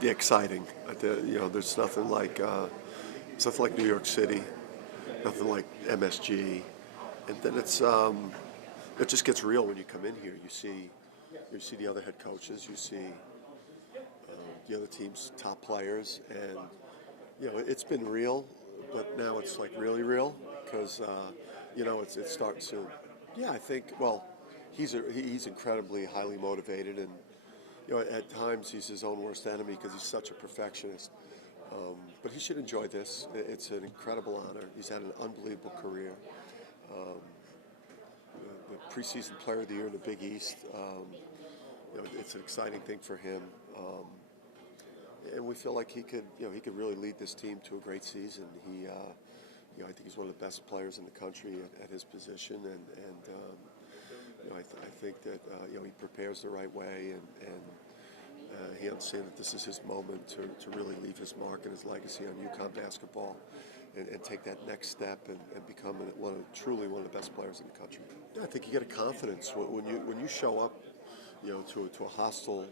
Yeah, exciting. There's nothing like New York City, nothing like MSG, and then it just gets real when you come in here. You see the other head coaches, you see the other team's top players, and it's been real, but now it's like really real because it's starting soon. Yeah, I think he's incredibly highly motivated, and at times he's his own worst enemy because he's such a perfectionist. But he should enjoy this. It's an incredible honor. He's had an unbelievable career. Um, the preseason player of the year in the Big East. It's an exciting thing for him. And we feel like he could really lead this team to a great season. I think he's one of the best players in the country at his position, and I think that he prepares the right way, and he understands that this is his moment to really leave his mark and his legacy on UConn basketball, and take that next step and become truly one of the best players in the country. Yeah, I think you get a confidence when you show up, to a hostile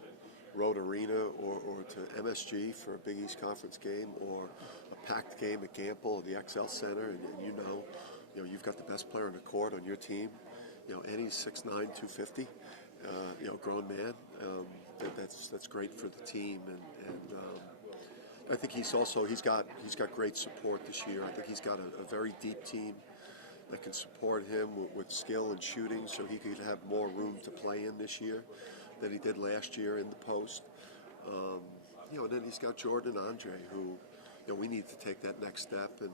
road arena or to MSG for a Big East Conference game or a packed game at Gamble or the XL Center, and you've got the best player on the court on your team, and he's 6'9", 250, grown man. That's great for the team, and I think he's got great support this year. I think he's got a very deep team that can support him with skill and shooting, so he could have more room to play in this year than he did last year in the post. And then he's got Jordan and Andre, who we need to take that next step and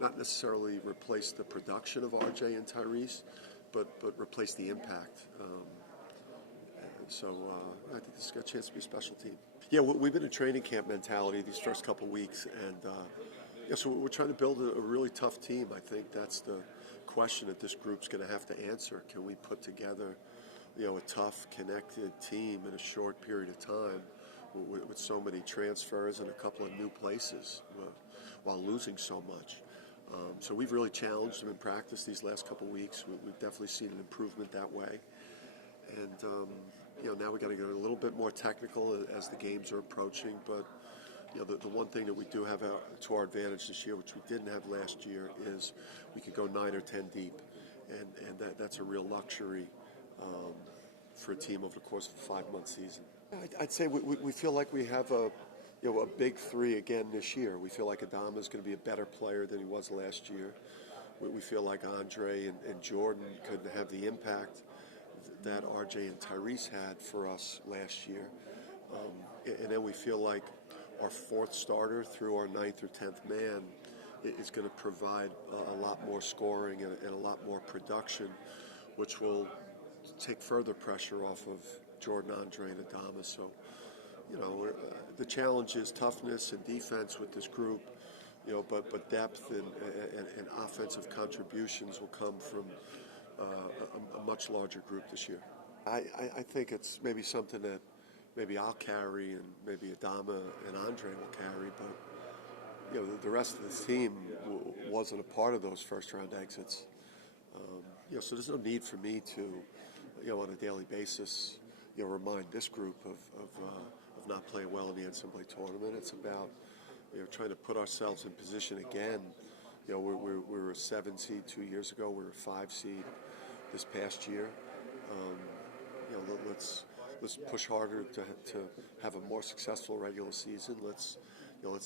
not necessarily replace the production of RJ and Tyrese, but replace the impact. So I think this has got a chance to be a special team. Yeah, we've been in training camp mentality these first couple weeks, and so we're trying to build a really tough team. I think that's the question that this group's going to have to answer. Can we put together, a tough, connected team in a short period of time with so many transfers and a couple of new places while losing so much? So we've really challenged them in practice these last couple weeks. We've definitely seen an improvement that way. And now we got to get a little bit more technical as the games are approaching. But the one thing that we do have to our advantage this year, which we didn't have last year, is we could go 9 or 10 deep, and that's a real luxury for a team over the course of a 5-month season. I'd say we feel like we have a big three again this year. We feel like Adama is going to be a better player than he was last year. We feel like Andre and Jordan could have the impact that RJ and Tyrese had for us last year. And then we feel like our fourth starter through our 9th or 10th man is going to provide a lot more scoring and a lot more production, which will take further pressure off of Jordan, Andre, and Adama. So, the challenge is toughness and defense with this group, but depth and offensive contributions will come from a much larger group this year. I think it's maybe something that maybe I'll carry and maybe Adama and Andre will carry, but the rest of the team wasn't a part of those first-round exits. So there's no need for me to, on a daily basis, remind this group of not playing well in the NCAA tournament. It's about trying to put ourselves in position again. We were a 7 seed 2 years ago. We were a 5 seed this past year. Let's push harder to have a more successful regular season. Let's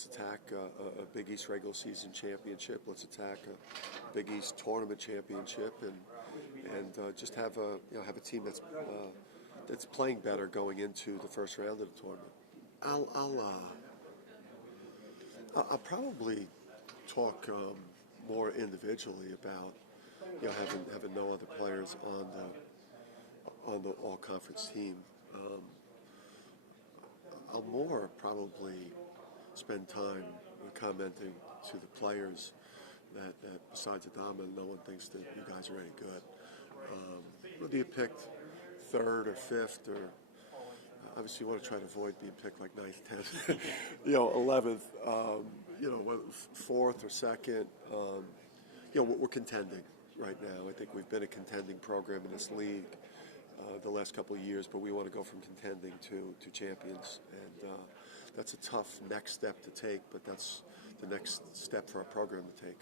attack a Big East regular season championship. Let's attack a Big East tournament championship, and just have a team that's playing better going into the first round of the tournament. I'll probably talk more individually about having no other players on the all-conference team. I'll more probably spend time commenting to the players that besides Adama, no one thinks that you guys are any good. Whether you picked 3rd or 5th, or obviously you want to try to avoid being picked like 9th, 10th, 11th, 4th or 2nd. We're contending right now. I think we've been a contending program in this league the last couple of years, but we want to go from contending to champions. And that's a tough next step to take, but that's the next step for our program to take.